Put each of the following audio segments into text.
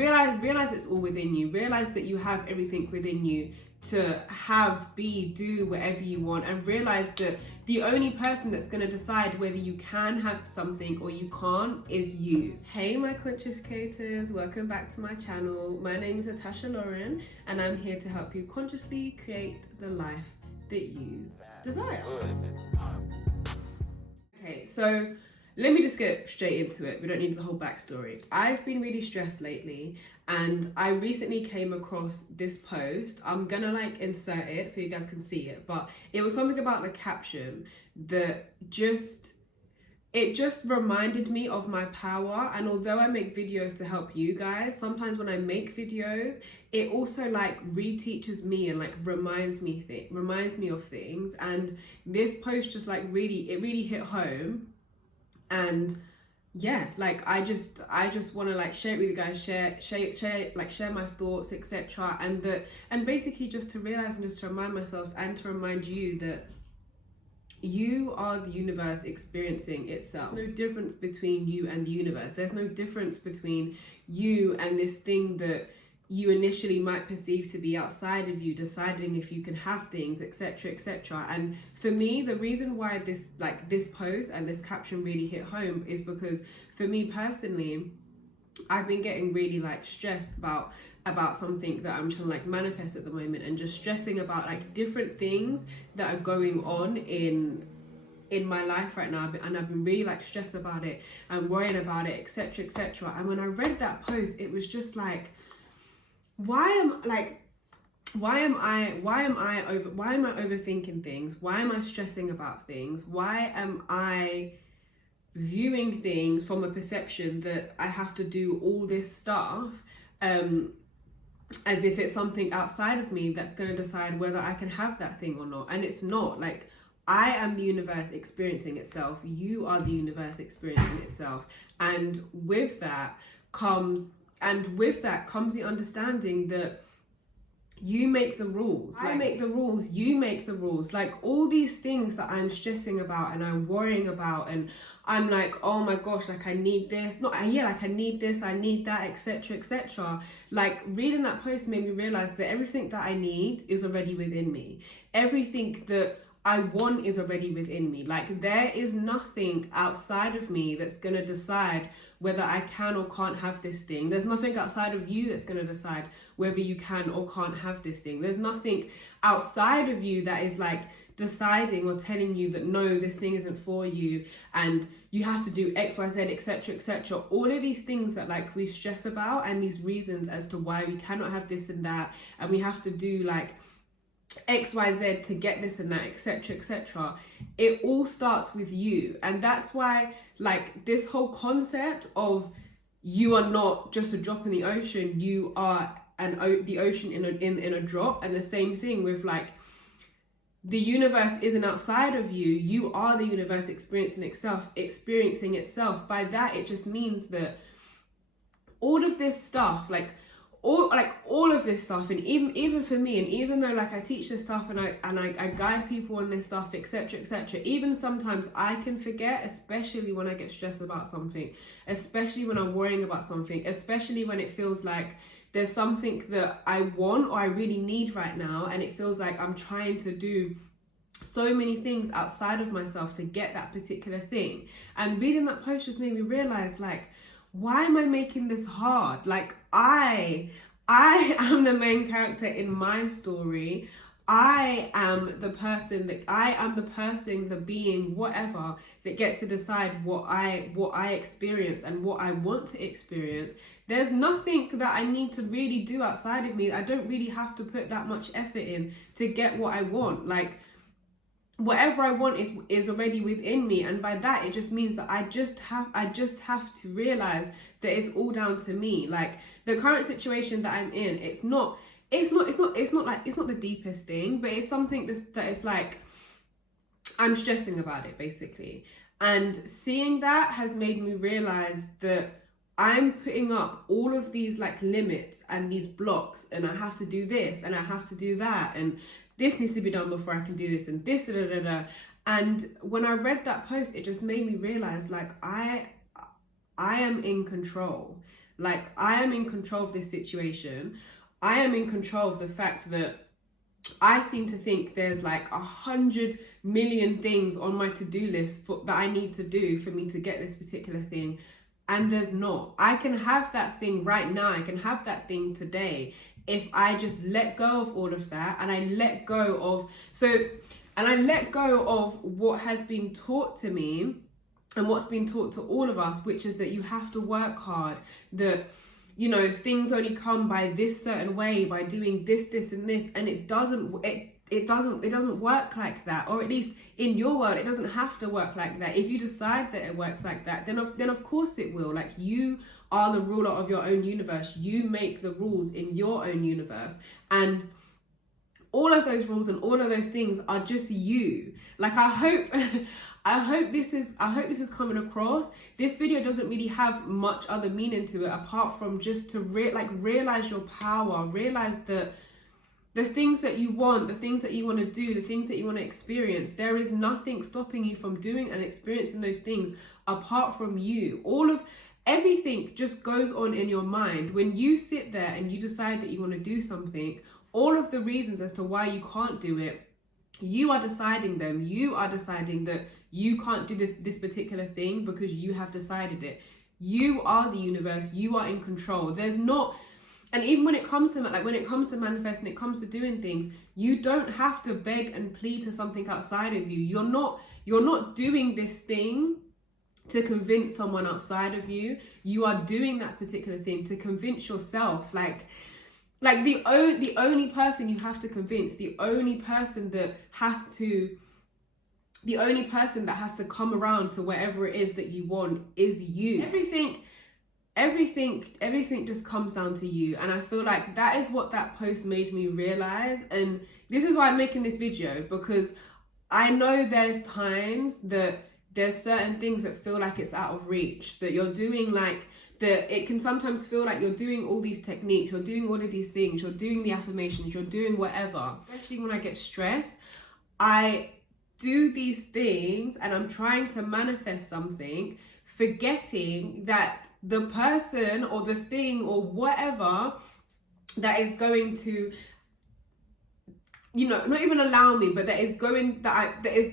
realize it's all within you. Realize that you have everything within you to have, be, do whatever you want, and realize that the only person that's going to decide whether you can have something or you can't is you. Hey my conscious creators, welcome back to my channel. My name is Natasha Lauren and I'm here to help you consciously create the life that you desire. Okay, so let me just get straight into it. We don't need the whole backstory. I've been really stressed lately and I recently came across this post. I'm gonna insert it so you guys can see it, but it was something about the caption that just reminded me of my power. And although I make videos to help you guys, sometimes when I make videos, it also reteaches me and reminds me of things. And this post just really hit home. And yeah, I just want to share it with you guys, share my thoughts, etc. And basically just to realize and just to remind myself and to remind you that you are the universe experiencing itself. There's no difference between you and the universe. There's no difference between you and this thing that you initially might perceive to be outside of you, deciding if you can have things, etc, etc. And for me, the reason why this post and this caption really hit home is because for me personally, I've been getting really stressed about something that I'm trying to manifest at the moment, and just stressing about different things that are going on in my life right now, and I've been really stressed about it and worried about it, etc, etc. And when I read that post, it was just why am I overthinking things? Why am I stressing about things? Why am I viewing things from a perception that I have to do all this stuff as if it's something outside of me that's going to decide whether I can have that thing or not? And it's not. I am the universe experiencing itself. You are the universe experiencing itself. And with that comes the understanding that you make the rules. I make the rules, you make the rules. All these things that I'm stressing about and I'm worrying about, and I'm oh my gosh, I need this. I need this, I need that, etc, etc. Reading that post made me realize that everything that I need is already within me. Everything that I want is already within me. There is nothing outside of me that's going to decide whether I can or can't have this thing. There's nothing outside of you that's going to decide whether you can or can't have this thing. There's nothing outside of you that is deciding or telling you that no, this thing isn't for you and you have to do X, Y, Z, etc, etc. All of these things that we stress about, and these reasons as to why we cannot have this and that, and we have to do X, Y, Z to get this and that, etc, etc. It all starts with you. And that's why this whole concept of you are not just a drop in the ocean, you are the ocean in a drop. And the same thing with the universe isn't outside of you, you are the universe experiencing itself. By that, it just means that all of this stuff, all of this stuff, and even for me, and even though I teach this stuff and I guide people on this stuff, etc, etc, even sometimes I can forget, especially when I get stressed about something, especially when I'm worrying about something, especially when it feels there's something that I want or I really need right now, and it feels I'm trying to do so many things outside of myself to get that particular thing. And reading that post just made me realize why am I making this hard? I am the main character in my story. I am the person, the being, whatever, that gets to decide what I experience and what I want to experience. There's nothing that I need to really do outside of me. I don't really have to put that much effort in to get what I want. Whatever I want is already within me, and by that it just means that I just have to realize that it's all down to me. The current situation that I'm in, it's not the deepest thing, but it's something that is I'm stressing about it basically. And seeing that has made me realize that I'm putting up all of these limits and these blocks, and I have to do this and I have to do that, and this needs to be done before I can do this, and this, da, da, da, da. And when I read that post, it just made me realize I am in control. Like, I am in control of this situation. I am in control of the fact that I seem to think there's like 100 million things on my to-do list that I need to do for me to get this particular thing. And there's not. I can have that thing right now. I can have that thing today if I just let go of all of that, and I let go of what has been taught to me and what's been taught to all of us, which is that you have to work hard, that, you know, things only come by this certain way, by doing this, this, and this, and it doesn't work like that. Or at least in your world, it doesn't have to work like that. If you decide that it works like that, then of course it will. Like, you are the ruler of your own universe. You make the rules in your own universe, and all of those rules and all of those things are just you. Like, I hope this is coming across. This video doesn't really have much other meaning to it apart from just to realize your power, realize that the things that you want, the things that you want to do, the things that you want to experience, there is nothing stopping you from doing and experiencing those things apart from you. Everything just goes on in your mind. When you sit there and you decide that you want to do something, all of the reasons as to why you can't do it, you are deciding them. You are deciding that you can't do this particular thing because you have decided it. You are the universe. You are in control. There's not, and even when it comes to manifesting, it comes to doing things, you don't have to beg and plead to something outside of you. You're not doing this thing to convince someone outside of you. You are doing that particular thing to convince yourself. Like the only person you have to convince, the only person that has to come around to wherever it is that you want is you. Everything just comes down to you. And I feel like that is what that post made me realize. And this is why I'm making this video, because I know there's times that there's certain things that feel like it's out of reach, that you're doing, like, that it can sometimes feel like you're doing all these techniques, you're doing all of these things, you're doing the affirmations, you're doing whatever. Especially when I get stressed, I do these things and I'm trying to manifest something, forgetting that the person or the thing or whatever that is going to, you know, not even allow me, but that is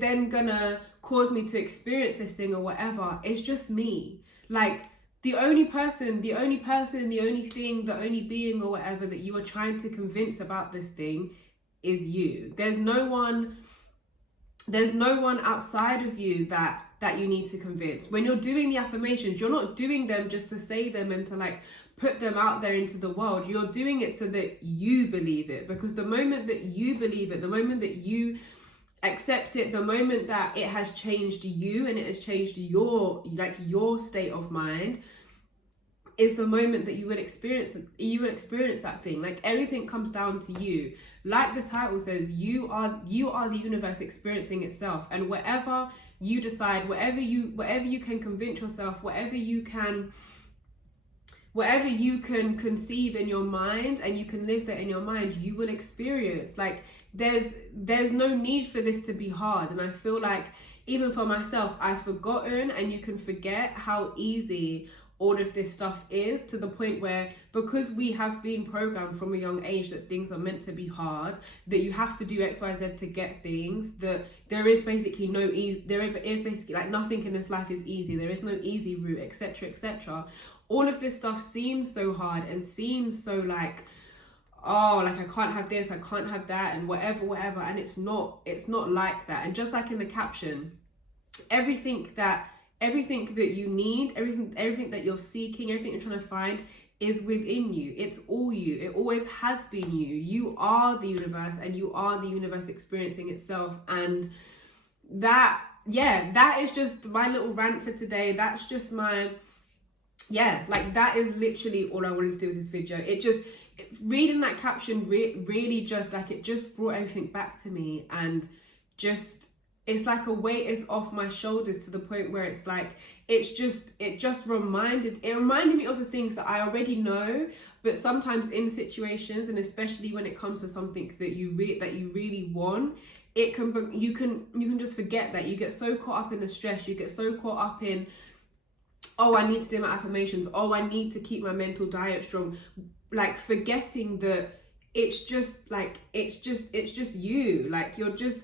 then gonna cause me to experience this thing or whatever, it's just me. Like, the only person, the only thing, the only being or whatever that you are trying to convince about this thing is you. There's no one outside of you that you need to convince. When you're doing the affirmations, you're not doing them just to say them and to like put them out there into the world. You're doing it so that you believe it, because the moment that you believe it, the moment that you accept it, the moment that it has changed you and it has changed your state of mind, is the moment that you will experience that thing. Like, everything comes down to you. Like the title says, you are the universe experiencing itself. And whatever you decide, whatever you can convince yourself, whatever you can conceive in your mind and you can live that in your mind, you will experience. Like, there's no need for this to be hard. And I feel like, even for myself, I've forgotten, and you can forget how easy all of this stuff is, to the point where, because we have been programmed from a young age that things are meant to be hard, that you have to do XYZ to get things, that there is basically no easy, there is basically like nothing in this life is easy, there is no easy route, etc., etc. All of this stuff seems so hard and seems so like, oh, like I can't have this, I can't have that, and whatever, and it's not like that. And just like in the caption, everything that you need, everything that you're seeking, everything you're trying to find is within you. It's all you. It always has been you. You are the universe, and you are the universe experiencing itself. And that is just my little rant for today. That's just my, that is literally all I wanted to do with this video. Reading that caption really just, like, it just brought everything back to me, and just, it's like a weight is off my shoulders, to the point where it's like, it reminded me of the things that I already know. But sometimes in situations, and especially when it comes to something that you really want, you can just forget that. You get so caught up in the stress, you get so caught up in oh, I need to do my affirmations, oh, I need to keep my mental diet strong, like forgetting that it's just like, it's just you, like you're just,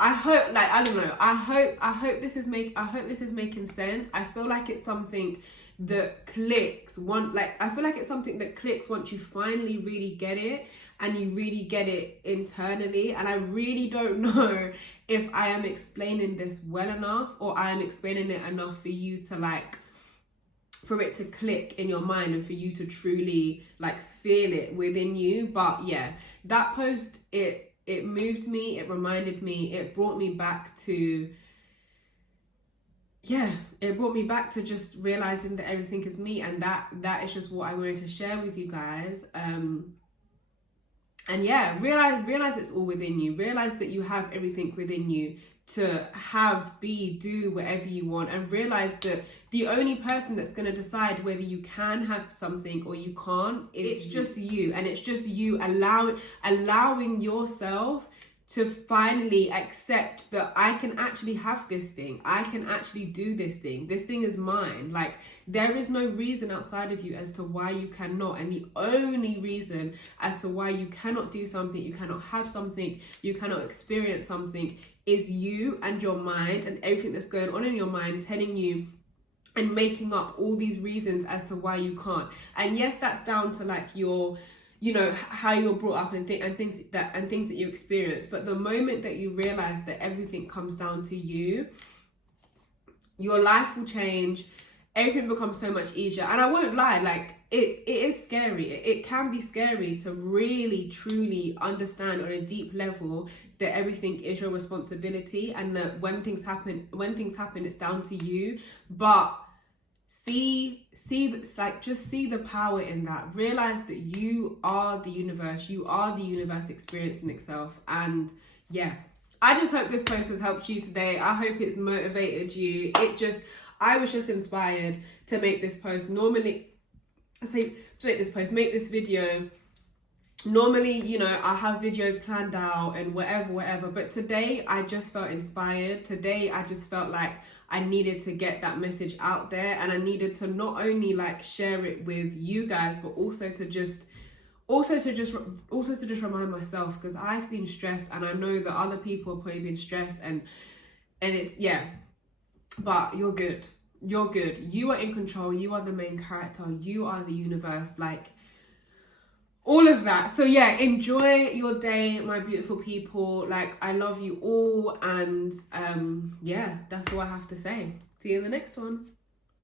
I hope, like, I don't know, I hope this is making sense. I feel like it's something that clicks I feel like it's something that clicks once you finally really get it, and you really get it internally. And I really don't know if I am explaining this well enough, or I am explaining it enough for you to like, for it to click in your mind and for you to truly like feel it within you. But yeah, that post, it moved me, it reminded me, it brought me back to, yeah, it brought me back to just realizing that everything is me, and that is just what I wanted to share with you guys. And yeah, realize it's all within you. Realize that you have everything within you to have, be, do whatever you want, and realize that the only person that's going to decide whether you can have something or you can't is just you. And it's just you allowing yourself to finally accept that I can actually have this thing. I can actually do this thing. This thing is mine. Like, there is no reason outside of you as to why you cannot. And the only reason as to why you cannot do something, you cannot have something, you cannot experience something is you and your mind and everything that's going on in your mind telling you and making up all these reasons as to why you can't. And yes, that's down to like your, you know, how you were brought up and things that you experience. But the moment that you realize that everything comes down to you, your life will change. Everything becomes so much easier. And I won't lie, like it is scary. It can be scary to really truly understand on a deep level that everything is your responsibility, and that when things happen, it's down to you. But just see the power in that. Realize that you are the universe. You are the universe experiencing itself. And yeah, I just hope this post has helped you today. I hope it's motivated you. I was just inspired to make this post. Make this video. Normally, you know, I have videos planned out and whatever, but today I just felt inspired. Today I just felt like I needed to get that message out there, and I needed to not only like share it with you guys, but also to just remind myself, because I've been stressed, and I know that other people have probably been stressed, and it's, yeah, but you're good. You are in control. You are the main character. You are the universe. Like, all of that. So yeah, enjoy your day, my beautiful people. Like, I love you all, and yeah, that's all I have to say. See you in the next one.